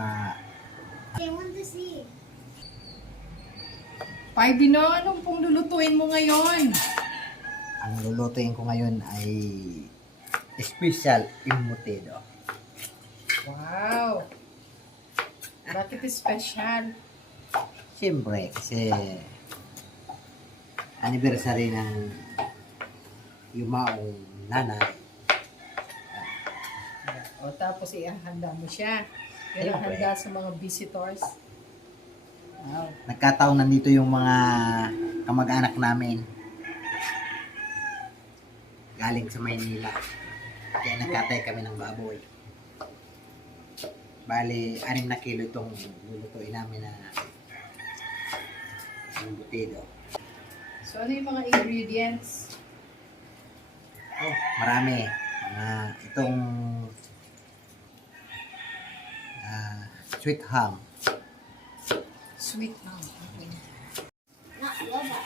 I want to see. Bino, anong pong lulutuin mo ngayon? Ang lulutuin ko ngayon ay special embutido. Wow! Bakit special? Siyempre, kasi anniversary ng yumaong nanay. O tapos ihahanda mo siya. Siyempre. Ihahanda sa mga visitors. Wow. Nagkataon nandito yung mga kamag-anak namin. Galing sa Maynila. Kaya nagkatay kami ng baboy. Bali, 6 na kilo itong lulutuin namin na embutido. So ano yung mga ingredients? Oh, marami. Itong sweet ham. Sweet ham. Okay. Not robot.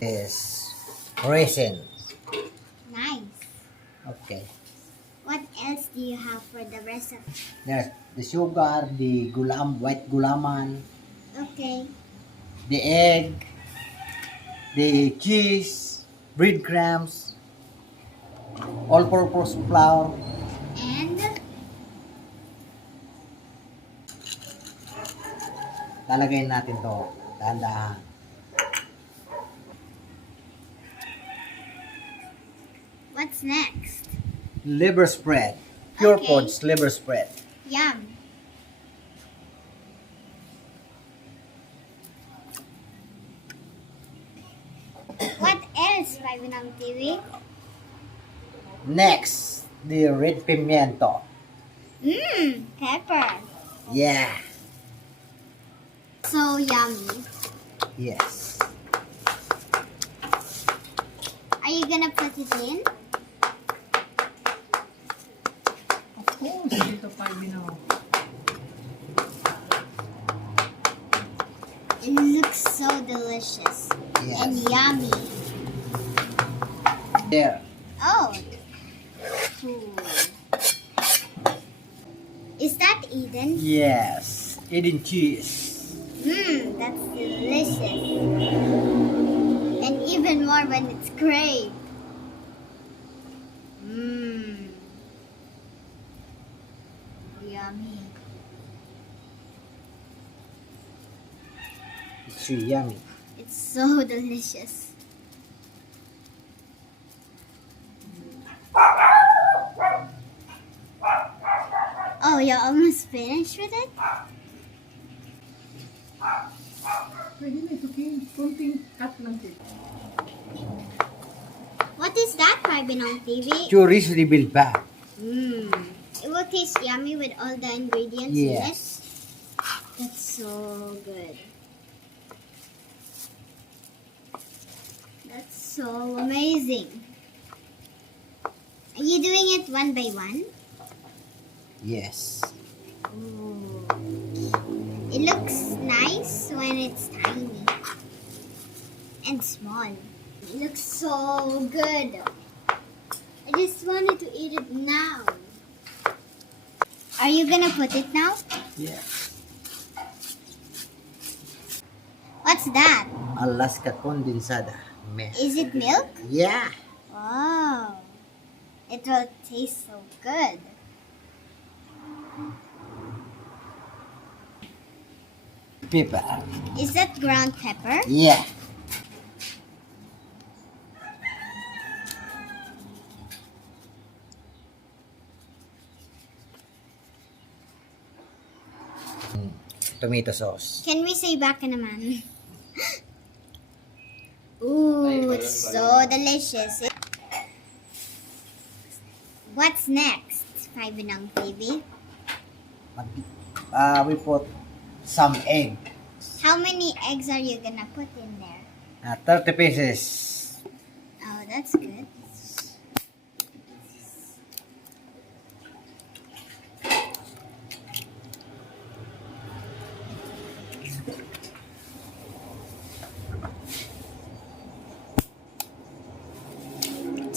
Is raisins. Nice. Okay. What else do you have for the rest of? There's the sugar, the white gulaman, Okay. the egg, the cheese, breadcrumbs, all-purpose flour. And Lalagay natin to dahan-dahan. what's next? Liver spread. Pure Okay. Foods liver spread. Yum. What else, Bibinong TV? Next, the red pimiento. Pepper. Yeah. So yummy. Yes. Are you gonna put it in? Of course, dito Bino. It looks so delicious Yes. and yummy. There. Oh. Cool. Is that Eden? Yes. Eating cheese. That's delicious. And even more when it's gray. Yummy. It's so yummy. It's so delicious. Oh, you're almost finished with it? Pwede na ito, Kim. Kunting cut lang dito. What is that, Bibinong TV? Chorizo de bilbao. It will taste yummy with all the ingredients Yes. in it. That's so good. That's so amazing. Are you doing it one by one? Yes. Ooh. It looks nice when it's tiny and small. It looks so good. I just wanted to eat it now. Are you gonna put it now? Yes. What's that? Alaska condensada. Milk. Is it milk? Yeah. Wow. It will taste so good. Pepper. Is that ground pepper? Yeah. Tomato sauce. Can we say back naman? Ooh, it's so delicious. What's next, Bibinong TV? We put some egg. How many eggs are you gonna put in there? 30 pieces. Oh, that's good.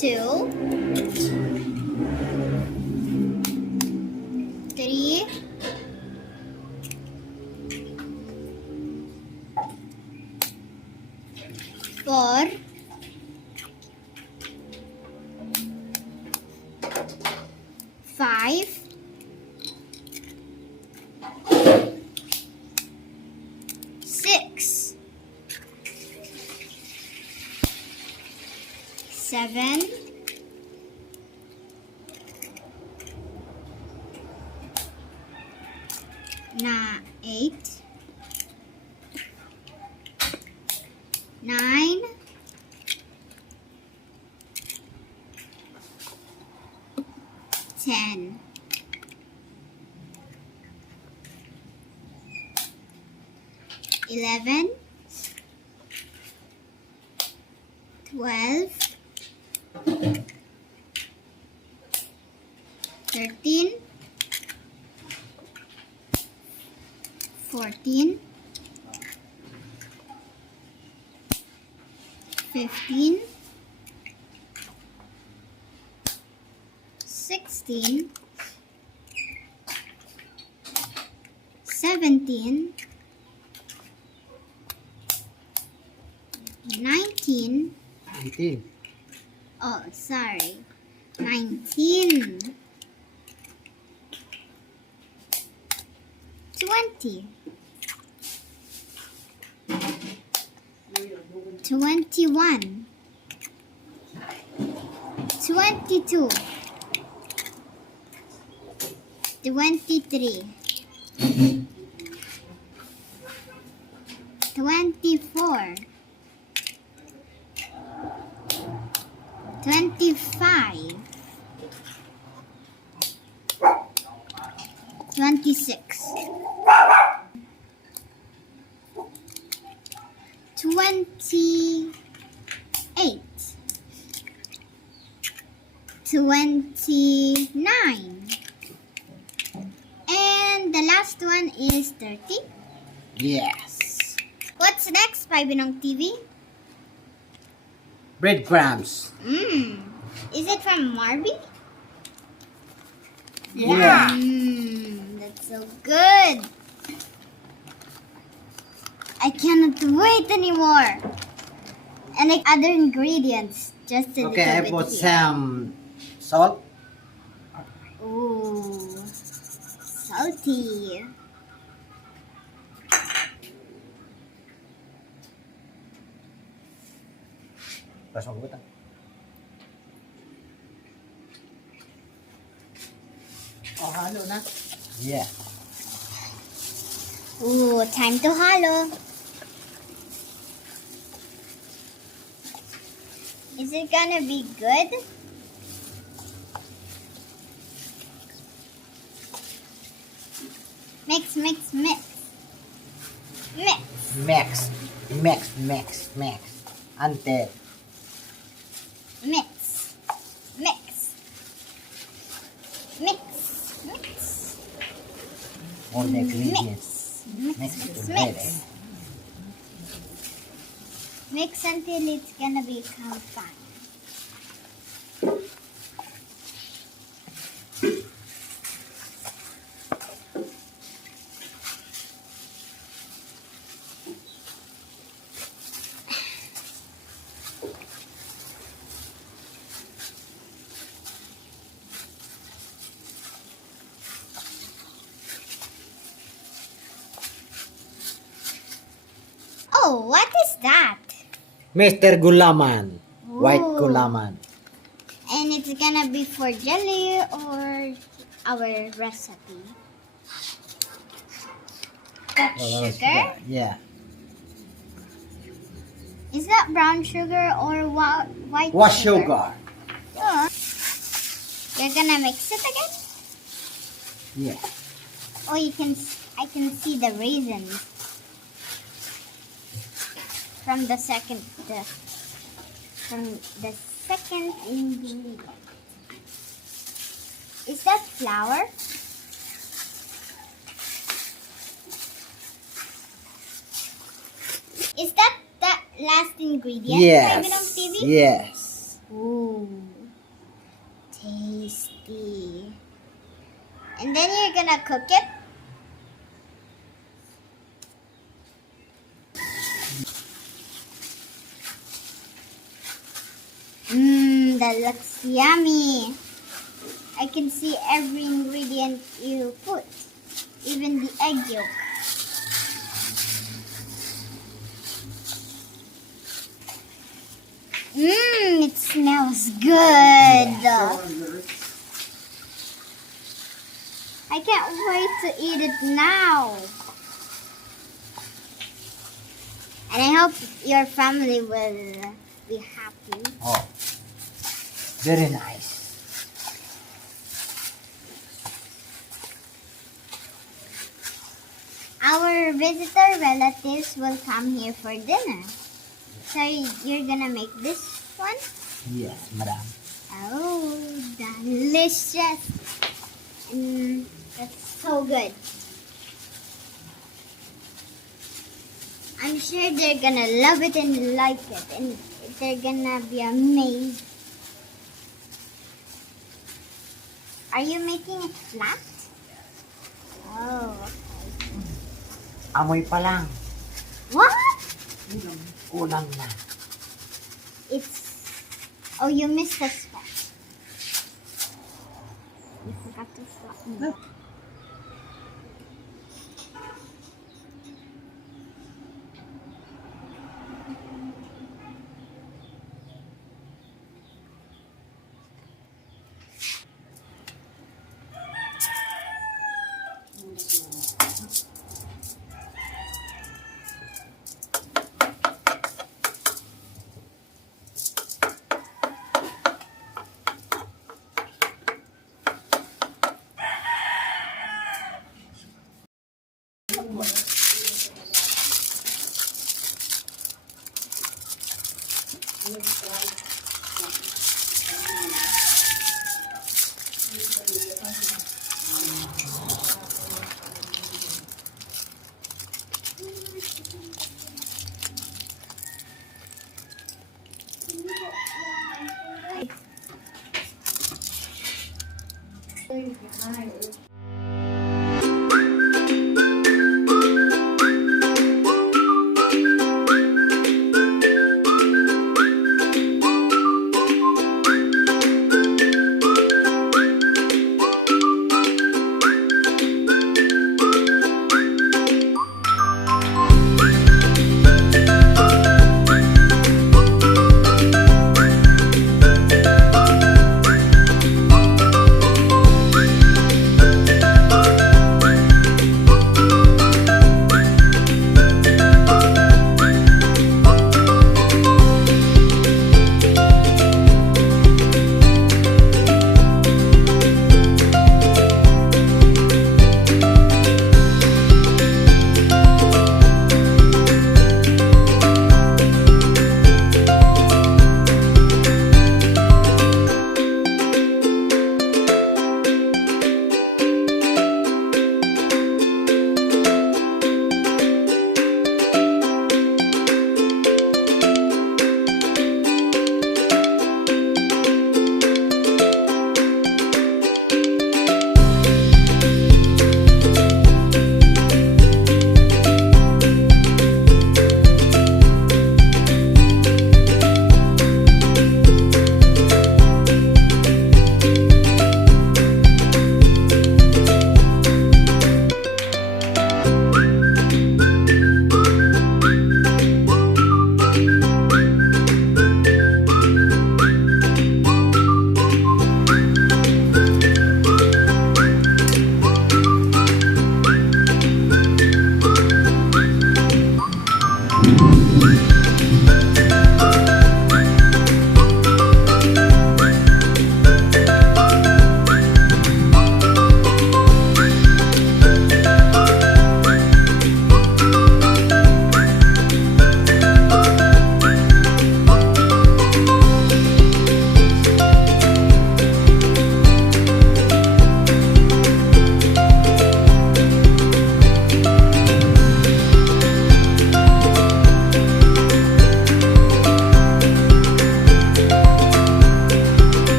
2, 3, 4, 5, 6, 7, 8, 9, 10, 11, 12, 13, 14, 15, 16, 17, 19, 18. oh, sorry, 19, 20, 21, 22, 23, 24, 25, 26, 28, 29, and the last one is 30. Yes. What's next, Binong TV? Breadcrumbs. Is it from Marby? Yeah. That's so good. I cannot wait anymore. And like other ingredients, just a Okay, I little put bit here. some salt. Ooh, salty. Tapos magbutang. Oh, halo na. Yeah. Ooh, time to halo. Is it gonna be good? Mix, mix, mix. Mix. Mix. Mix, mix, mix. Until. Mix. Mix. Mix. Mix. All the ingredients. Mix. Mix Mix. it Mix. together. Mix until it's gonna become fine. Oh, what is that? Mr. Gulaman. White Ooh. Gulaman. And it's gonna be for jelly or our recipe. That's sugar? Yeah. Is that brown sugar or white What sugar? sugar? Yeah. You're gonna mix it again? Yeah. Oh, I can see the raisins from the second ingredient. Is that flour? Is that the last ingredient? Yes. Binong TV? Yes. Ooh. And then you're gonna cook it. Mmm, that looks yummy. I can see every ingredient you put, even the egg yolk. Mmm, it smells good. I can't wait to eat it now. And I hope your family will be happy. Oh, very nice. Our visitor relatives will come here for dinner. So you're gonna make this one? Yes, madam. Oh, delicious. That's so good. I'm sure they're gonna love it and like it, and they're gonna be amazed. Are you making it flat? Oh, okay. Amoy pa lang. What? Kulang na. Oh, you missed the spot. You forgot to flatten it.